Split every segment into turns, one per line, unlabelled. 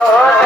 Oh.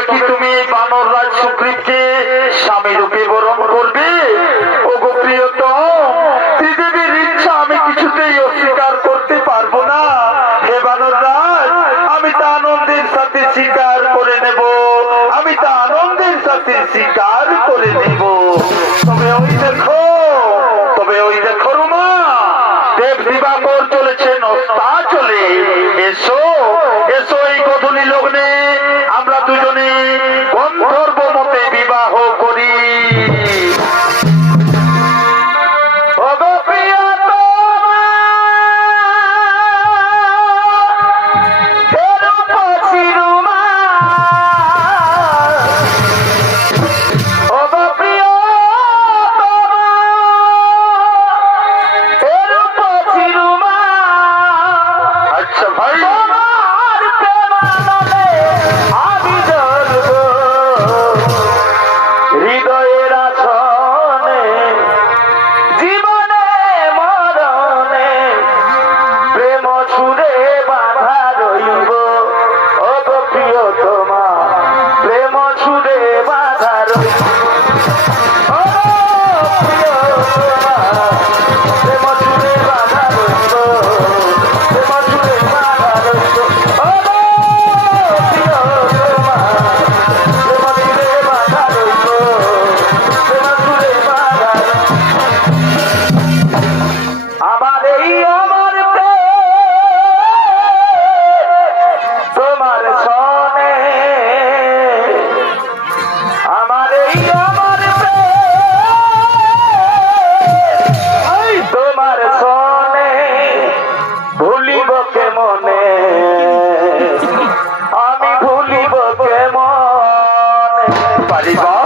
তবে কি তুমি বানর রাজ সুগ্রীবকে স্বামী রূপে বরণ করবে। পারিবা।